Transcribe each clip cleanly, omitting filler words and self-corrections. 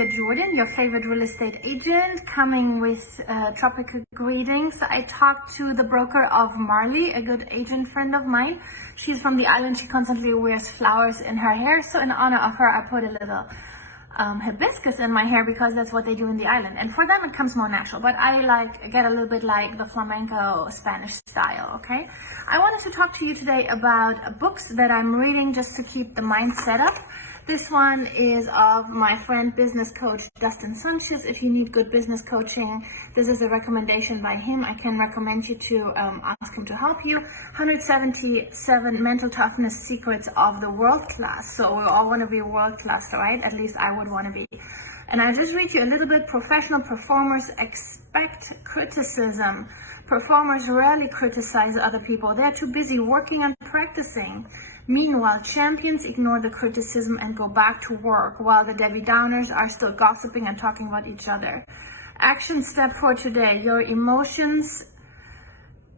Olivia Jordan, your favorite real estate agent, coming with tropical greetings. I talked to the broker of Marley, a good agent friend of mine. She's from the island. She constantly wears flowers in her hair. So in honor of her, I put a little hibiscus in my hair because that's what they do in the island. And for them, it comes more natural. But I get a little bit like the flamenco Spanish style, okay? I wanted to talk to you today about books that I'm reading just to keep the mind set up. This one is of my friend, business coach Dustin Sanchez. If you need good business coaching, this is a recommendation by him. I can recommend you to ask him to help you. 177 mental toughness secrets of the world class. So we all want to be world class, right? At least I would want to be. And I'll just read you a little bit. Professional performers expect criticism. Performers rarely criticize other people. They're too busy working and practicing. Meanwhile, champions ignore the criticism and go back to work, while the Debbie Downers are still gossiping and talking about each other. Action step for today: your emotions.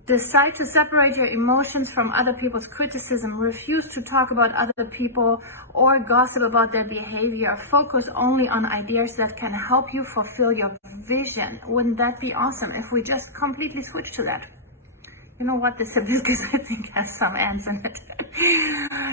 Decide to separate your emotions from other people's criticism. Refuse to talk about other people or gossip about their behavior. Focus only on ideas that can help you fulfill your vision. Wouldn't that be awesome if we just completely switch to that? You know what, this hibiscus I think has some ants in it.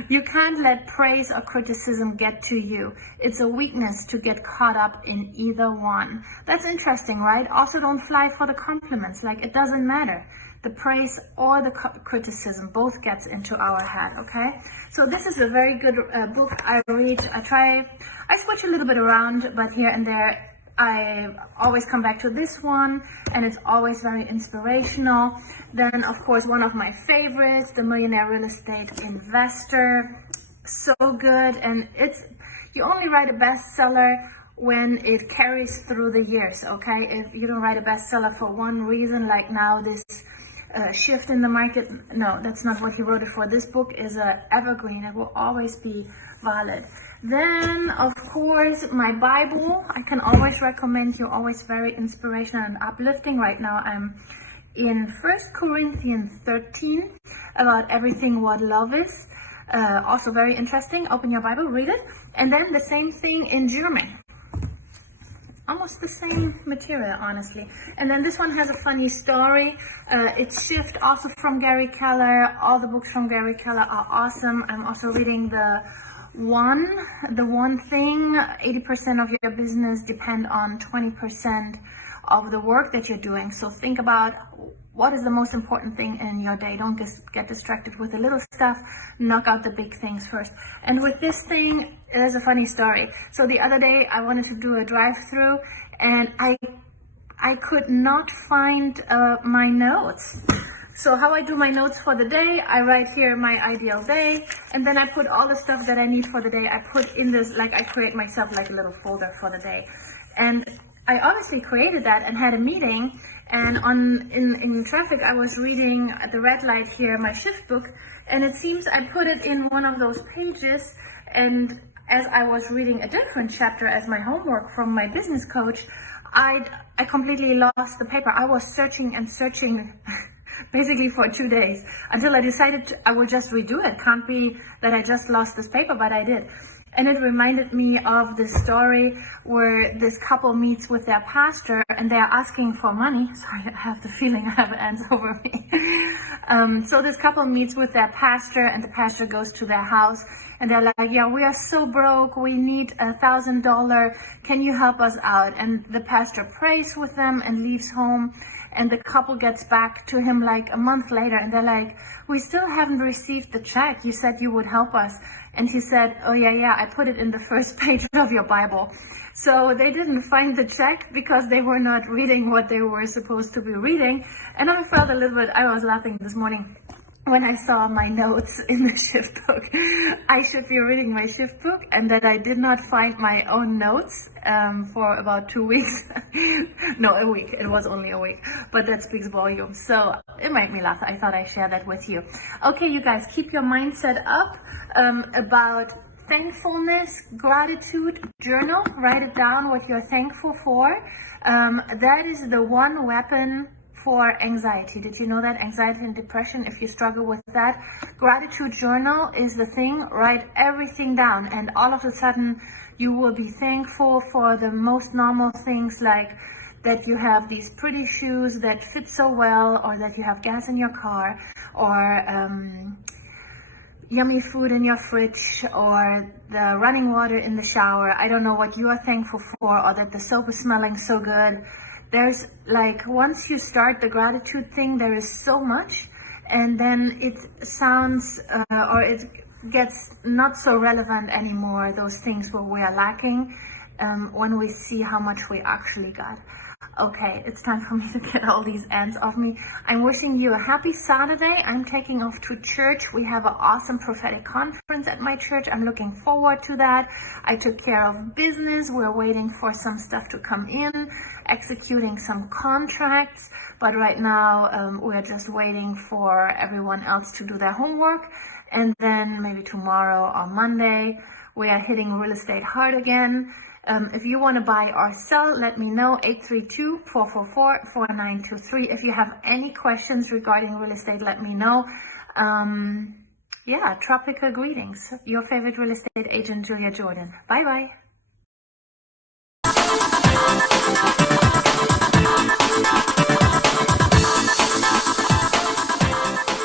You can't let praise or criticism get to you. It's a weakness to get caught up in either one. That's interesting, right? Also, don't fly for the compliments. Like, it doesn't matter. The praise or the criticism both gets into our head, okay? So this is a very good book I read. I switch a little bit around, but here and there I always come back to this one, and it's always very inspirational. Then, of course, one of my favorites, The Millionaire Real Estate Investor. So good, and you only write a bestseller when it carries through the years, okay? If you don't write a bestseller for one reason, like now this shift in the market, no, that's not what he wrote it for. This book is an evergreen. It will always be valid. Then, of course, my Bible. I can always recommend you, always very inspirational and uplifting. Right now I'm in 1 Corinthians 13 about everything what love is. Also very interesting. Open your Bible, read it. And then the same thing in German. Almost the same material, honestly. And then this one has a funny story. It's Shift, also from Gary Keller. All the books from Gary Keller are awesome. I'm also reading the one thing. 80% of your business depend on 20% of the work that you're doing. So think about what is the most important thing in your day. Don't just get distracted with the little stuff. Knock out the big things first. And with this thing, there's a funny story. So the other day I wanted to do a drive-through, and I could not find my notes. So how I do my notes for the day, I write here my ideal day, and then I put all the stuff that I need for the day. I put in this, like I create myself like a little folder for the day. And I obviously created that and had a meeting, and in traffic I was reading at the red light here my shift book, and it seems I put it in one of those pages, and as I was reading a different chapter as my homework from my business coach, I completely lost the paper. I was searching and searching basically for 2 days until I decided I will just redo it. Can't be that I just lost this paper, but I did. And it reminded me of this story where this couple meets with their pastor and they're asking for money. Sorry, I have the feeling I have ants over me. So this couple meets with their pastor, and the pastor goes to their house, and they're like, yeah, we are so broke. We need $1,000. Can you help us out? And the pastor prays with them and leaves home. And the couple gets back to him like a month later, and they're like, we still haven't received the check. You said you would help us. And he said, oh yeah, I put it in the first page of your Bible. So they didn't find the check because they were not reading what they were supposed to be reading. And I felt a little bit, I was laughing this morning when I saw my notes in the shift book. I should be reading my shift book, and that I did not find my own notes for about 2 weeks. No, a week. It was only a week, but that speaks volumes. So it made me laugh. I thought I'd share that with you. Okay, you guys, keep your mindset up about thankfulness, gratitude journal. Write it down what you're thankful for. That is the one weapon for anxiety. Did you know that? Anxiety and depression, if you struggle with that, gratitude journal is the thing. Write everything down, and all of a sudden you will be thankful for the most normal things, like that you have these pretty shoes that fit so well, or that you have gas in your car, or yummy food in your fridge, or the running water in the shower. I don't know what you are thankful for, or that the soap is smelling so good. There's like, once you start the gratitude thing, there is so much, and then it sounds or it gets not so relevant anymore, those things where we are lacking, when we see how much we actually got. Okay, it's time for me to get all these ants off me. I'm wishing you a happy Saturday. I'm taking off to church. We have an awesome prophetic conference at my church. I'm looking forward to that. I took care of business. We're waiting for some stuff to come in, executing some contracts. But right now, we're just waiting for everyone else to do their homework. And then maybe tomorrow or Monday, we are hitting real estate hard again. If you want to buy or sell, let me know, 832-444-4923. If you have any questions regarding real estate, let me know. Yeah, tropical greetings. Your favorite real estate agent, Julia Jordan. Bye-bye.